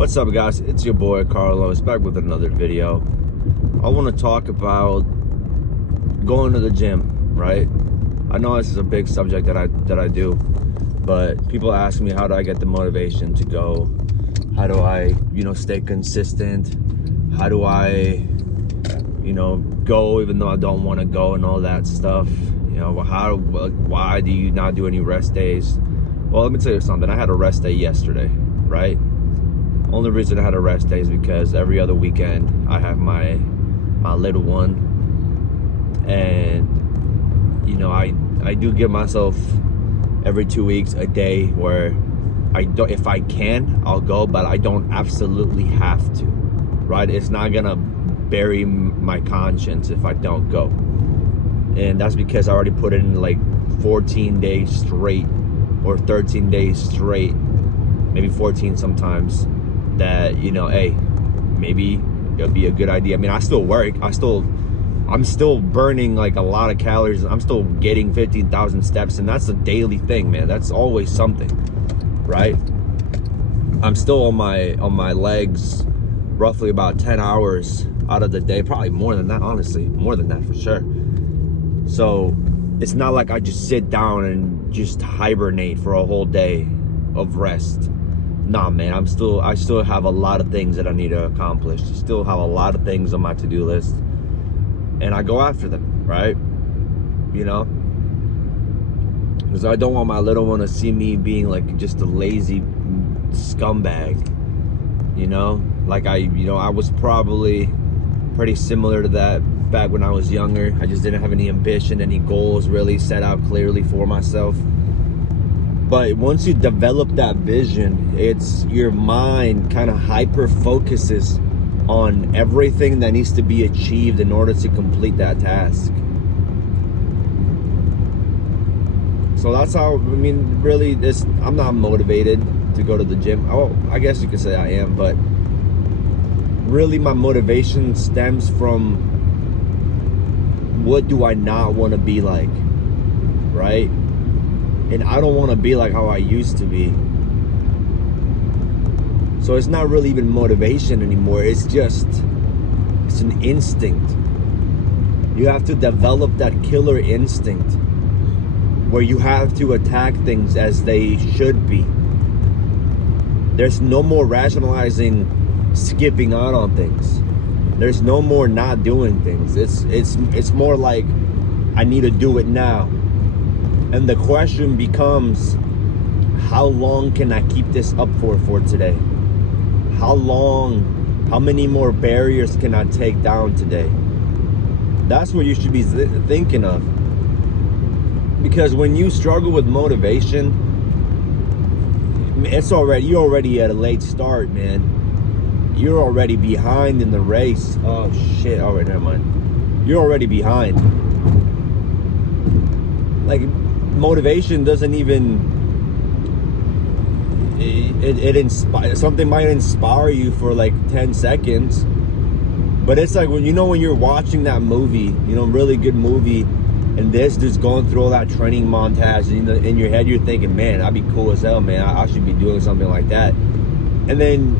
What's up, guys? It's your boy Carlos back with another video. I want to talk about going to the gym, right? I know this is a big subject that I do, but people ask me, how do I get the motivation to go? How do I, stay consistent? How do I, go even though I don't want to go and all that stuff? Why do you not do any rest days? Well, let me tell you something. I had a rest day yesterday, right? Only reason I had a rest day is because every other weekend I have my little one, and I do give myself every 2 weeks a day where if I can, I'll go, but I don't absolutely have to, right? It's not gonna bury my conscience if I don't go, and that's because I already put in like 14 days straight or 13 days straight, maybe 14 sometimes, that hey, maybe it'll be a good idea. I mean, I still work, I'm still burning like a lot of calories, I'm still getting 15,000 steps, and that's a daily thing, man. That's always something, right? I'm still on my legs roughly about 10 hours out of the day, probably more than that, honestly, more than that for sure. So it's not like I just sit down and just hibernate for a whole day of rest. Nah, man, I still have a lot of things that I need to accomplish. I still have a lot of things on my to-do list, and I go after them, right? Because I don't want my little one to see me being like just a lazy scumbag, like I was probably pretty similar to that back when I was younger. I just didn't have any ambition, any goals really set out clearly for myself. But once you develop that vision, it's your mind kind of hyper focuses on everything that needs to be achieved in order to complete that task. So that's how, really, I'm not motivated to go to the gym. Oh, I guess you could say I am, but really my motivation stems from what do I not want to be like, right? And I don't want to be like how I used to be. So it's not really even motivation anymore. It's an instinct. You have to develop that killer instinct where you have to attack things as they should be. There's no more rationalizing, skipping out on things. There's no more not doing things. It's more like, I need to do it now. And the question becomes, how long can I keep this up for today? How many more barriers can I take down today? That's what you should be thinking of. Because when you struggle with motivation, you're already at a late start, man. You're already behind in the race. Oh shit, alright, never mind. You're already behind. Like, motivation doesn't even, it inspire, something might inspire you for like 10 seconds, but it's like when you're watching that movie, really good movie, and this dude's going through all that training montage, and in your head you're thinking, man, that'd be cool as hell, man, I should be doing something like that. And then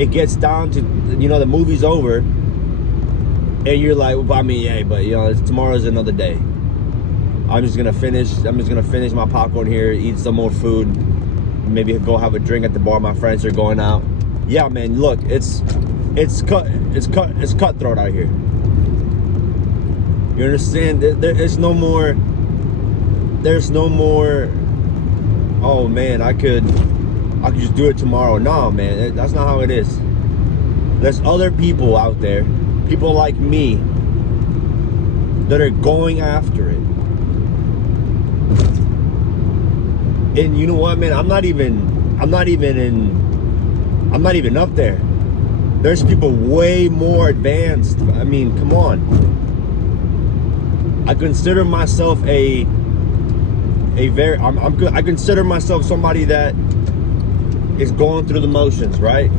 it gets down to, the movie's over, and you're like, well, yeah, but tomorrow's another day. I'm just gonna finish my popcorn here, eat some more food, maybe go have a drink at the bar. My friends are going out. Yeah, man, look, it's cutthroat out here. You understand? There's no more. Oh man, I could just do it tomorrow. No, man, that's not how it is. There's other people out there, people like me, that are going after it. And you know what, man? I'm not even up there. There's people way more advanced. I mean, come on. I consider myself I consider myself somebody that is going through the motions, right?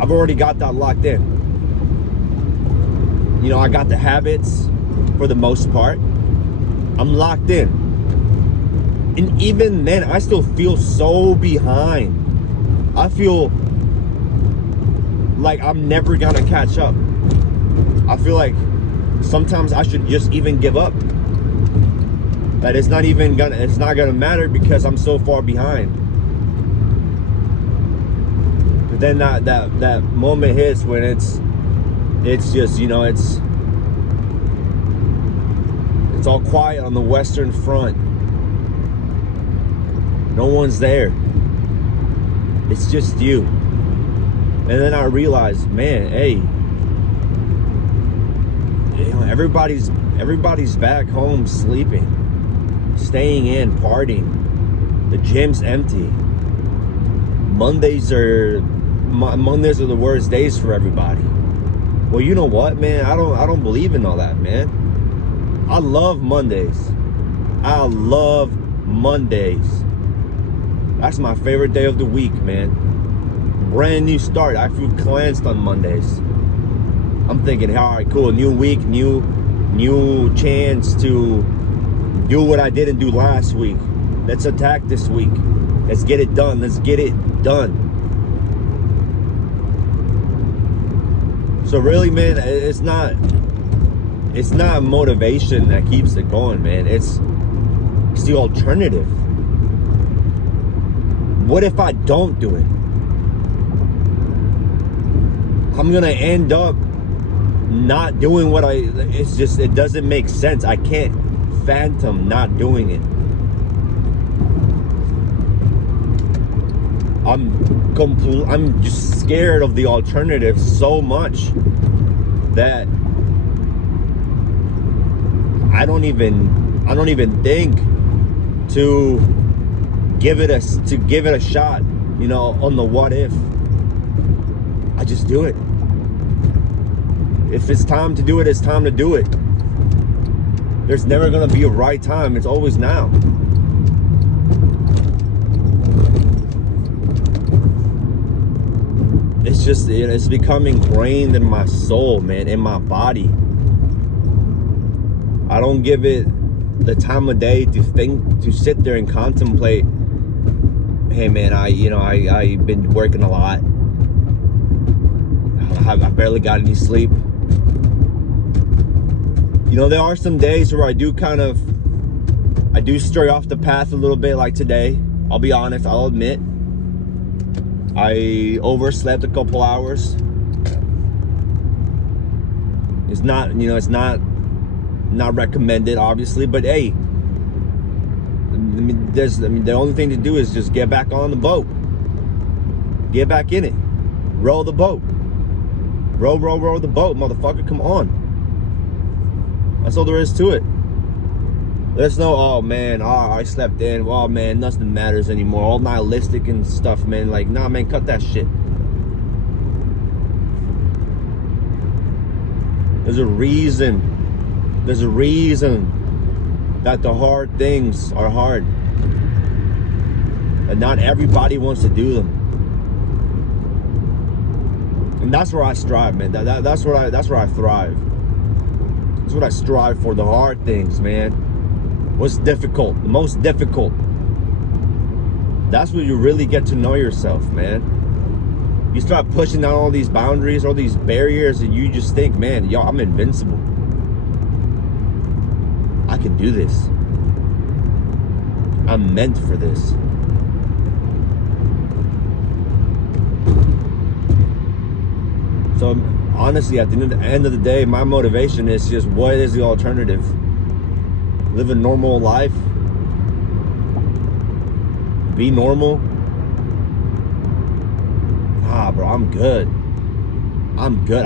I've already got that locked in. I got the habits for the most part. I'm locked in. And even then, I still feel so behind. I feel like I'm never gonna catch up. I feel like sometimes I should just even give up. That it's not gonna matter because I'm so far behind. But then that moment hits when it's just, you know, it's all quiet on the Western Front. No one's there. It's just you. And then I realized, man, hey, you know, everybody's back home sleeping, staying in, partying. The gym's empty. Mondays are the worst days for everybody. Well, you know what, man? I don't believe in all that, man. I love Mondays. I love Mondays. That's my favorite day of the week, man. Brand new start. I feel cleansed on Mondays. I'm thinking, all right, cool, new week, new chance to do what I didn't do last week. Let's attack this week. Let's get it done. Let's get it done. So really, man, it's not motivation that keeps it going, man. It's the alternative. What if I don't do it? I'm gonna end up not doing it doesn't make sense. I can't fathom not doing it. I'm just scared of the alternative so much that I don't even think to give it a shot, you know, on the what if. I just do it. If it's time to do it, it's time to do it. There's never gonna be a right time. It's always now. It's just, it's becoming ingrained in my soul, man, in my body. I don't give it the time of day to sit there and contemplate, hey man, I've been working a lot. I barely got any sleep. You know, there are some days where I do stray off the path a little bit, like today. I'll be honest, I'll admit. I overslept a couple hours. It's not recommended, obviously, but hey, the only thing to do is just get back on the boat. Get back in it. Row the boat. Row the boat, motherfucker, come on. That's all there is to it. There's no, oh man, I slept in, oh man, nothing matters anymore, all nihilistic and stuff, man. Like, nah, man, cut that shit. There's a reason that the hard things are hard, and not everybody wants to do them. And that's where I strive, man. That's where I thrive. That's what I strive for, the hard things, man. What's difficult, the most difficult. That's where you really get to know yourself, man. You start pushing down all these boundaries, all these barriers, and you just think, man, yo, I'm invincible. I can do this. I'm meant for this. So honestly, at the end of the day, my motivation is just, what is the alternative? Live a normal life? Be normal? Bro, I'm good.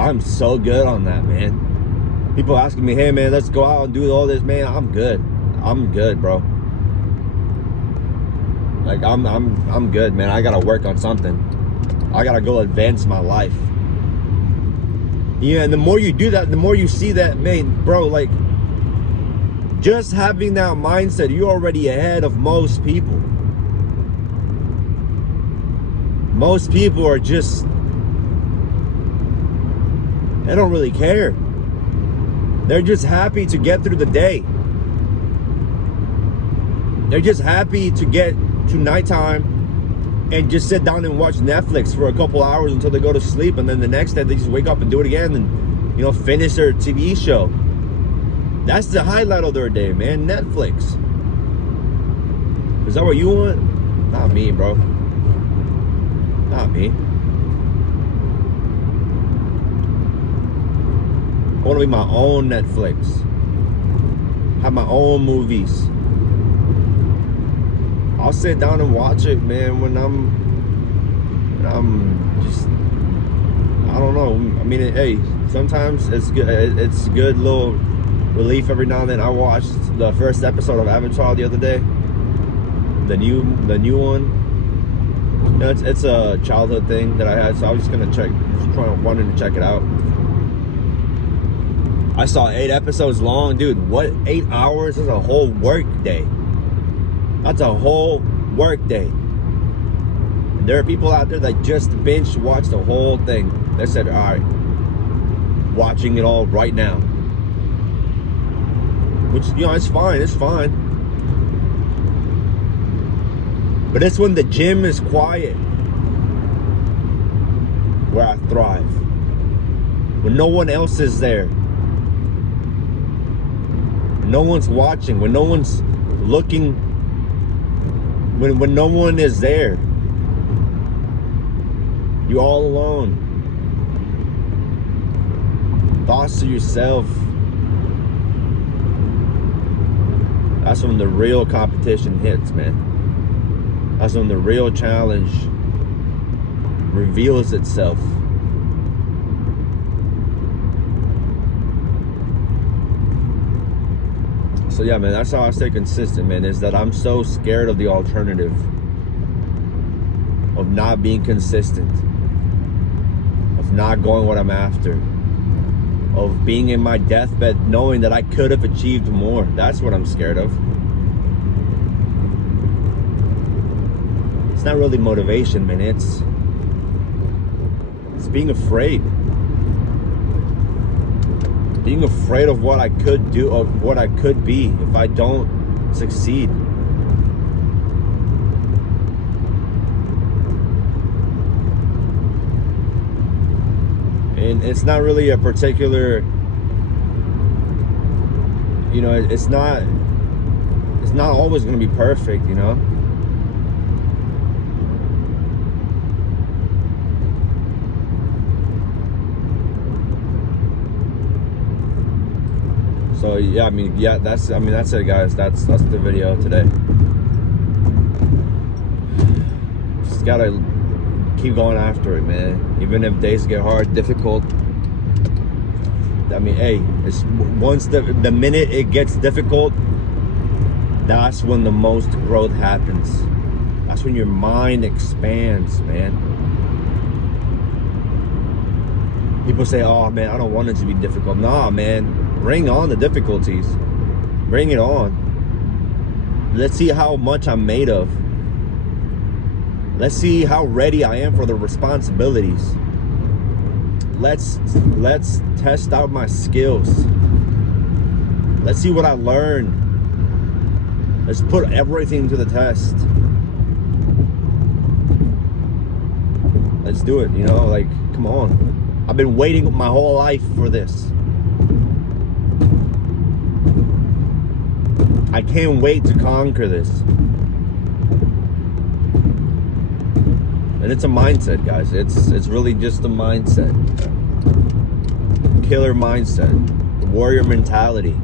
I'm so good on that, man. People asking me, hey man, let's go out and do all this, man. I'm good, bro. Like, I'm good, man. I gotta work on something. I gotta go advance my life. Yeah, and the more you do that, the more you see that, man, bro, like, just having that mindset, you're already ahead of most people. Most people are just, they don't really care. They're just happy to get through the day. They're just happy to get to nighttime and just sit down and watch Netflix for a couple hours until they go to sleep, and then the next day they just wake up and do it again, and, you know, finish their TV show. That's the highlight of their day, man. Netflix. Is that what you want? Not me, bro. Not me. I want to be my own Netflix. Have my own movies. I'll sit down and watch it, man, when I'm just, I don't know. I mean, hey, sometimes it's good. It's good little relief every now and then. I watched the first episode of Avatar the other day. The new one. You know, it's a childhood thing that I had, so I was just wanting to check it out. I saw 8 episodes long, dude. What? 8 hours is a whole work day. That's a whole work day. And there are people out there that just binge watch the whole thing. They said, all right, watching it all right now. Which, you know, it's fine. It's fine. But it's when the gym is quiet where I thrive. When no one else is there. When no one's watching. When no one's looking. When no one is there. You're all alone. Thoughts to yourself. That's when the real competition hits, man. That's when the real challenge reveals itself. So yeah, man, that's how I stay consistent, man, is that I'm so scared of the alternative. Of not being consistent. Of not going what I'm after. Of being in my deathbed knowing that I could have achieved more. That's what I'm scared of. It's not really motivation, man. It's being afraid. Being afraid of what I could do, of what I could be if I don't succeed. And it's not really a particular, you know, it's not always going to be perfect, you know. So yeah, I mean, that's it, guys. That's the video today. Just gotta keep going after it, man. Even if days get hard, difficult. I mean, hey, it's once the minute it gets difficult, that's when the most growth happens. That's when your mind expands, man. People say, oh man, I don't want it to be difficult. Nah, man. Bring on the difficulties. Bring it on. Let's see how much I'm made of. Let's see how ready I am for the responsibilities. Let's test out my skills. Let's see what I learned. Let's put everything to the test. Let's do it, you know, like, come on. I've been waiting my whole life for this. I can't wait to conquer this. And it's a mindset, guys. It's really just a mindset. Killer mindset. Warrior mentality.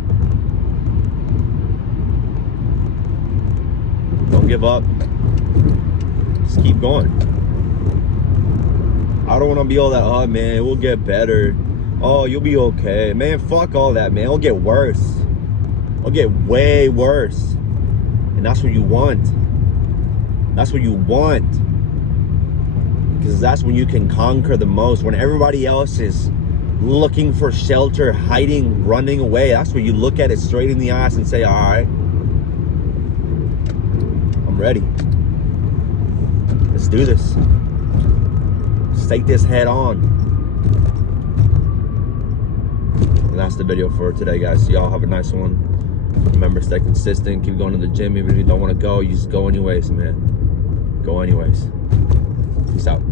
Don't give up. Just keep going. I don't want to be all that, oh man, we'll get better. Oh, you'll be okay. Man, fuck all that, man. It'll get worse. It'll get way worse. And that's what you want. That's what you want. Because that's when you can conquer the most. When everybody else is looking for shelter, hiding, running away, that's when you look at it straight in the eyes and say, all right, I'm ready. Let's do this. Let's take this head on. And that's the video for today, guys. So y'all have a nice one. Remember, stay consistent. Keep going to the gym. Even if you don't want to go, you just go anyways, man. Go anyways. Peace out.